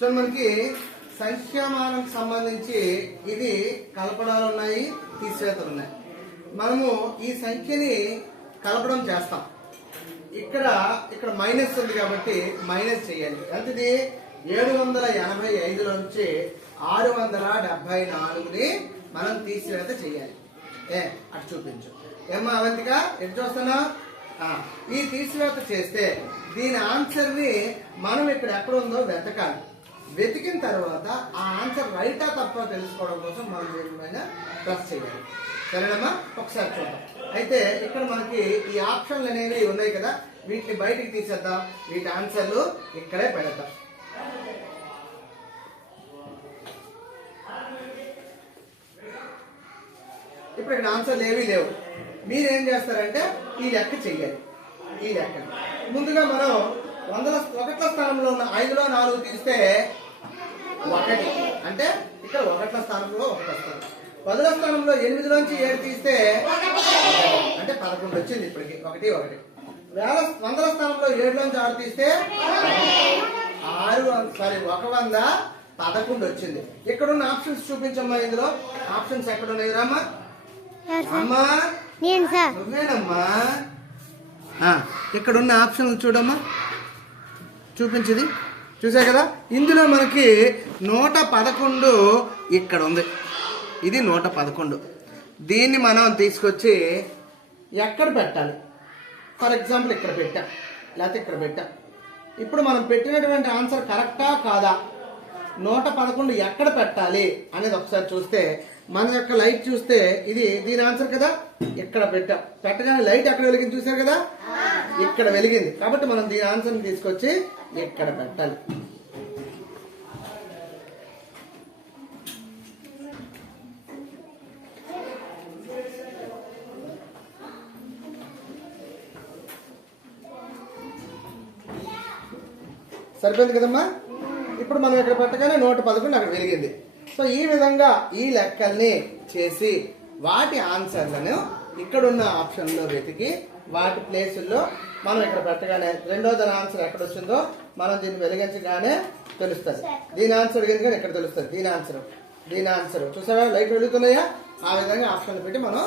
So మనకి సంఖ్యామానంకి సంబంధించి ఇది కలపడాలు ఉన్నాయి, తీసివేతలు ఉన్నాయి. మనము ఈ సంఖ్యని కలపడం చేస్తాం. ఇక్కడ మైనస్ ఉంది కాబట్టి మైనస్ చేయాలి. అంతది 785 నుంచి 674ని మనం తీసివేత చేయాలి. అటు చూపించు ఏమ్మా అవంతిక, ఎటు చూస్తున్నా? ఈ తీసివేత చేస్తే దీని ఆన్సర్ ని మనం ఇక్కడ ఎక్కడ ఉందో వెతకాలి. వెతికిన తర్వాత ఆ ఆన్సర్ రైటా తప్ప తెలుసుకోవడం కోసం మనం దీనిపైన ప్లస్ చేయాలి. సరేనమ్మా, ఒకసారి చూద్దాం. అయితే ఇక్కడ మనకి ఈ ఆప్షన్లు అనేవి ఉన్నాయి కదా, వీటిని బయటికి తీసేద్దాం. వీటి ఆన్సర్లు ఇక్కడే పెడతాం. ఇప్పుడు ఇక్కడ ఆన్సర్లు ఏవీ లేవు. మీరేం చేస్తారంటే ఈ లెక్క చెయ్యాలి. ఈ లెక్క ముందుగా మనం 100ల స్థానంలో ఉన్న 5లో 4 తీస్తే 1, అంటే ఇక్కడ 1ల స్థానంలో 1 వస్తుంది. 10ల స్థానంలో 8లోంచి 7 తీస్తే అంటే 11 వచ్చింది. ఇప్పటికి 1 1. 100ల స్థానంలో 7లోంచి 6 తీస్తే 111 వచ్చింది. ఇక్కడున్న ఆప్షన్స్ చూపించమ్మా. ఇందులో ఆప్షన్స్ ఎక్కడ ఉన్నాయి రామ్మా? అమ్మా నువ్వేనమ్మా. ఇక్కడున్న ఆప్షన్లు చూడమ్మా, చూపించింది చూసా కదా. ఇందులో మనకి 111 ఇక్కడ ఉంది. ఇది 111. దీన్ని మనం తీసుకొచ్చి ఎక్కడ పెట్టాలి? ఫర్ ఎగ్జాంపుల్ ఇక్కడ పెట్టాం, లేకపోతే ఇక్కడ పెట్టాం. ఇప్పుడు మనం పెట్టినటువంటి ఆన్సర్ కరెక్టా కాదా, 111 ఎక్కడ పెట్టాలి అనేది ఒకసారి చూస్తే మన యొక్క లైట్ చూస్తే ఇది దీని ఆన్సర్ కదా. ఇక్కడ పెట్టగానే లైట్ ఎక్కడ వెలిగింది చూసారు కదా, ఇక్కడ వెలిగింది. కాబట్టి మనం దీని ఆన్సర్ని తీసుకొచ్చి ఇక్కడ పెట్టాలి. సరిపోయింది కదమ్మా. ఇప్పుడు మనం ఇక్కడ పెట్టగానే 111 అక్కడ వెలిగింది. సో ఈ విధంగా ఈ లెక్కల్ని చేసి వాటి ఆన్సర్లను ఇక్కడున్న ఆప్షన్లో వెతికి వాటి ప్లేసుల్లో మనం ఇక్కడ పెట్టగానే రెండోదాని ఆన్సర్ ఎక్కడ వచ్చిందో మనం దీన్ని వెలిగించగానే తెలుస్తుంది. దీని ఆన్సర్ వెలిగించగానే ఇక్కడ తెలుస్తుంది. దీని ఆన్సర్ చూసారా, లైట్ వెలుగుతున్నాయా? ఆ విధంగా ఆప్షన్లు పెట్టి మనం